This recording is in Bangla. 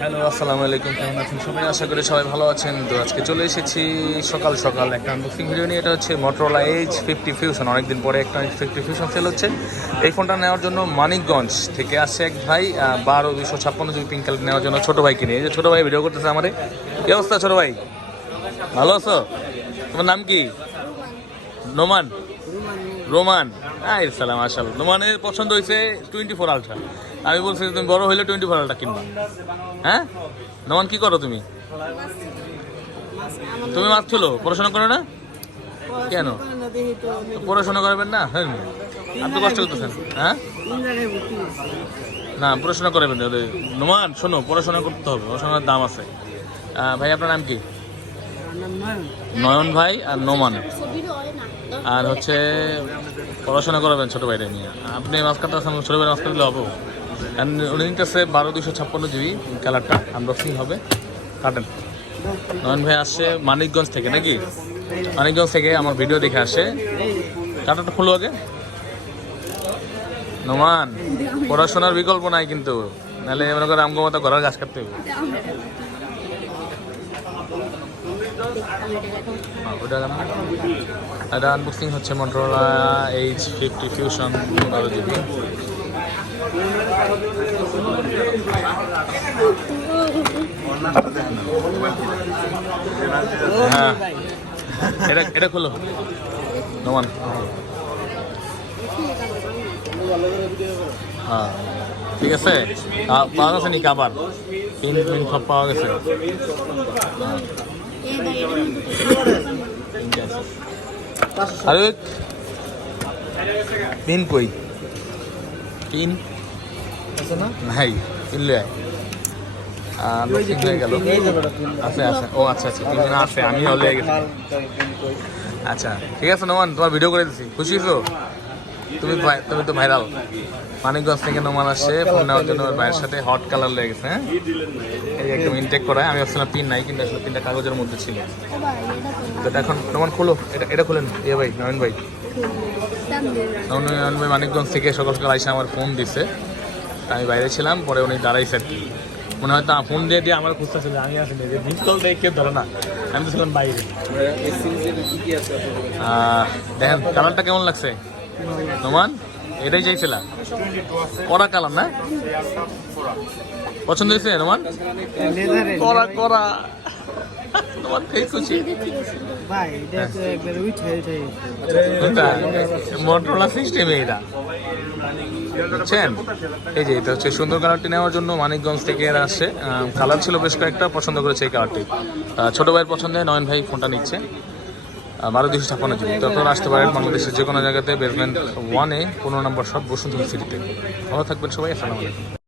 হ্যালো আসসালামু আলাইকুম কেমন আছেন সবাই? আশা করি সবাই ভালো আছেন। তো আজকে চলে এসেছি সকাল সকাল একটা আনবক্সিং ভিডিও নিয়ে। এটা হচ্ছে মোটরোলা এইচ ফিফটি ফিউশন অনেকদিন পরে একটা ফিফটি ফিউশন সেল হচ্ছে। এই ফোনটা নেওয়ার জন্য মানিকগঞ্জ থেকে আসছে এক ভাই বারো দুশো ছাপ্পান্ন জিবি পিঙ্ক কালার নেওয়ার জন্য ছোটো ভাইকে নিয়ে। যে ছোটো ভাই ভিডিও করতেছে আমারে। কি অবস্থা ছোটো ভাই? ভালো আছো? তোমার নাম কি? নোমান। রোমান। সালাম আশাল রোমানের পছন্দ হয়েছে টোয়েন্টি ফোর আলট্রা। আমি বলছি তুমি বড় হইলে টোয়েন্টি ফোর আলট্রা কিনবা। হ্যাঁ? নোমান কি করো তুমি? তুমি মাছ তুলো পড়াশোনা করো না? কেন? পড়াশোনা করবেন না? হ্যাঁ। আপনি কষ্ট করতেছেন। হ্যাঁ? না পড়াশোনা করবেন নোমান শোনো পড়াশোনা করতে হবে। পড়াশোনার দাম আছে। ভাই আপনার নাম কি? নয়ন। ভাই আর নোমান। আর হচ্ছে পড়াশোনা করাবেন ছোটো ভাইটা নিয়ে। আপনি মাছ কাটতে আসেন, ছোটো ভাই মাছ কাটলে হবে। And উনি নিতেছে বারো দুশো ছাপ্পান্ন জিবি কালারটা আনবক্সিং হবে। কাটেন। নয়ন ভাই আসছে মানিকগঞ্জ থেকে, নাকি? মানিকগঞ্জ থেকে আমার ভিডিও দেখে আসে। কাটাটা খুলো আগে। নোমান, পড়াশোনার বিকল্প নাই কিন্তু। নাহলে মনে করে আমগো মতো ঘরের গাছ কাটতে হবে এটা আনবক্সিং হচ্ছে মন্ট্রোলা এইচ ফিফটি ফিউশন বারো এটা এটা খোলো। নমান হ্যাঁ। ঠিক আছে? পাওয়া গেছে নি কাবার পিন পিন সব পাওয়া গেছে। আরে পিন কই? পিন নাই লয়ে আছে আচ্ছা আচ্ছা পিন হলে আচ্ছা ঠিক আছে নোমান তোমার ভিডিও করে দিচ্ছি খুশি হয়েছো? তুমি তুমি তো ভাইরাল মানিকগঞ্জ থেকে নোমান আসছে ফোন নেওয়ার জন্য ওর ভাইয়ের সাথে হট কালার লেগে গেছে হ্যাঁ? এই একদম ইনটেক করা, আমি ভাবছিলাম পিন নাই, কিন্তু আসলে পিনটা কাগজের মধ্যে ছিল। তো এখন নোমান খোলো, এটা এটা খুলেন? এ ভাই, নয়ন ভাই। নয়ন ভাই মানিকগঞ্জ থেকে সকাল সকাল আইসা আমার ফোন দিছে। আমি বাইরে ছিলাম, পরে উনি দাঁড়াইছে। আর কি মনে হয় তা ফোন দিয়ে দিয়ে আমার খুঁজতেছিল আমি আসিনি যে মিস কল দেখে ধরে না। আমি তো ছিলাম বাইরে। দেখেন কালারটা কেমন লাগছে? নোমান এটাই চাইছিলাম কড়া কালার না? পছন্দ হয়েছে নোমান? কড়া কড়া। নোমান খুশি। এটা তো একবার উঠে উঠে সিস্টেম এটা। বুঝছেন? এই যে এটা হচ্ছে সুন্দর কালারটি নেওয়ার জন্য মানিকগঞ্জ থেকে এরা আসছে। কালার ছিল বেশ কয়েকটা পছন্দ করেছে এই কালারটি ছোট ভাইয়ের পছন্দে নয়ন ভাই ফোনটা নিচ্ছে। দুশো ছাপ্পান্ন জিবি তখন আসতে পারেন বাংলাদেশের যে কোনো জায়গাতে বেসমেন্ট ওয়ানে পনেরো নম্বর সব বসুন্ধরা সিটিতে। ভালো থাকবেন সবাই, আসসালামু আলাইকুম।